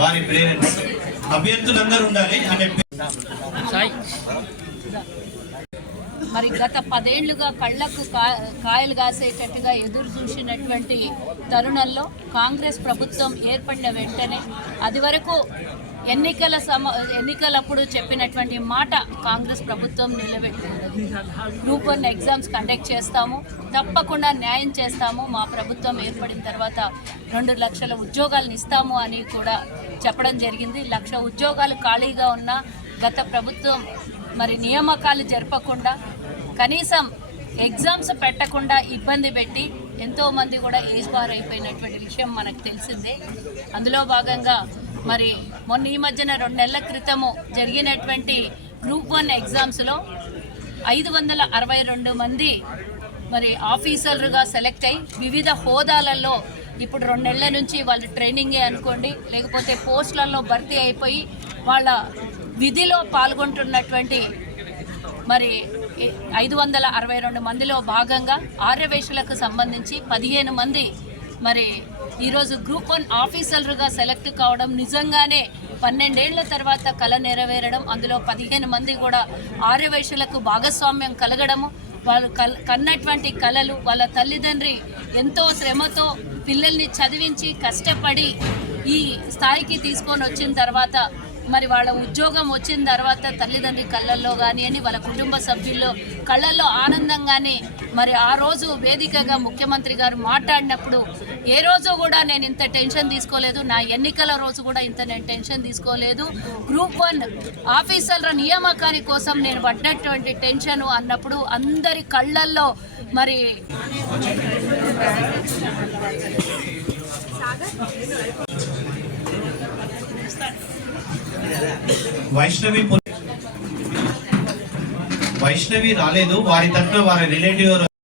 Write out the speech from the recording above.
వారి పేరెంట్స్ అభ్యర్థులందరూ ఉండాలి అంటే మరి గత 10 ఏళ్లుగా కళ్లకు కాయలు కాసేటట్టుగా ఎదురు చూసినటువంటి తరుణంలో కాంగ్రెస్ ప్రభుత్వం ఏర్పడిన వెంటనే అది వరకు ఎన్నికలప్పుడు చెప్పినటువంటి మాట కాంగ్రెస్ ప్రభుత్వం నిలబెట్టుకున్నది. గ్రూప్ 1 ఎగ్జామ్స్ కండక్ట్ చేస్తాము, తప్పకుండా న్యాయం చేస్తాము, మా ప్రభుత్వం ఏర్పడిన తర్వాత 2 లక్షల ఉద్యోగాలను ఇస్తాము అని కూడా చెప్పడం జరిగింది. 1 లక్ష ఉద్యోగాలు ఖాళీగా ఉన్న గత ప్రభుత్వం మరి నియామకాలు జరపకుండా కనీసం ఎగ్జామ్స్ పెట్టకుండా ఇబ్బంది పెట్టి ఎంతోమంది కూడా ఏజ్ బార్ అయిపోయినటువంటి విషయం మనకు తెలిసిందే. అందులో భాగంగా మరి మొన్న ఈ మధ్యన 2 నెలల క్రితము జరిగినటువంటి గ్రూప్ 1 ఎగ్జామ్స్లో 562 మంది మరి ఆఫీసర్లుగా సెలెక్ట్ అయ్యి వివిధ హోదాలలో ఇప్పుడు 2 నెలల నుంచి వాళ్ళు ట్రైనింగే అనుకోండి, లేకపోతే పోస్టులలో భర్తీ అయిపోయి వాళ్ళ విధిలో పాల్గొంటున్నటువంటి మరి 562 మందిలో భాగంగా ఆర్యవైశ్యులకు సంబంధించి 15 మంది మరి ఈరోజు గ్రూప్ 1 ఆఫీసర్లుగా సెలెక్ట్ కావడం నిజంగానే 12 ఏళ్ల తర్వాత కళ నెరవేరడం. అందులో 15 మంది కూడా ఆర్యవైశ్యులకు భాగస్వామ్యం కలగడము, వాళ్ళు కన్నటువంటి కళలు వాళ్ళ తల్లిదండ్రి ఎంతో శ్రమతో పిల్లల్ని చదివించి కష్టపడి ఈ స్థాయికి తీసుకొని వచ్చిన తర్వాత మరి వాళ్ళ ఉద్యోగం వచ్చిన తర్వాత తల్లిదండ్రి కళ్ళల్లో కానివ్వండి, వాళ్ళ కుటుంబ సభ్యుల్లో కళ్ళల్లో ఆనందంగానే మరి ఆ రోజు వేదికగా ముఖ్యమంత్రి గారు మాట్లాడినప్పుడు ఏ రోజు కూడా నేను ఇంత టెన్షన్ తీసుకోలేదు, నా ఎన్నికల రోజు కూడా ఇంత నేను టెన్షన్ తీసుకోలేదు, గ్రూప్ 1 ఆఫీసర్ల నియామకాని కోసం నేను పడ్డటువంటి టెన్షను అన్నప్పుడు అందరి కళ్ళల్లో మరి వైష్ణవి రాలేదు, వారి తరఫున వారి రిలేటివ్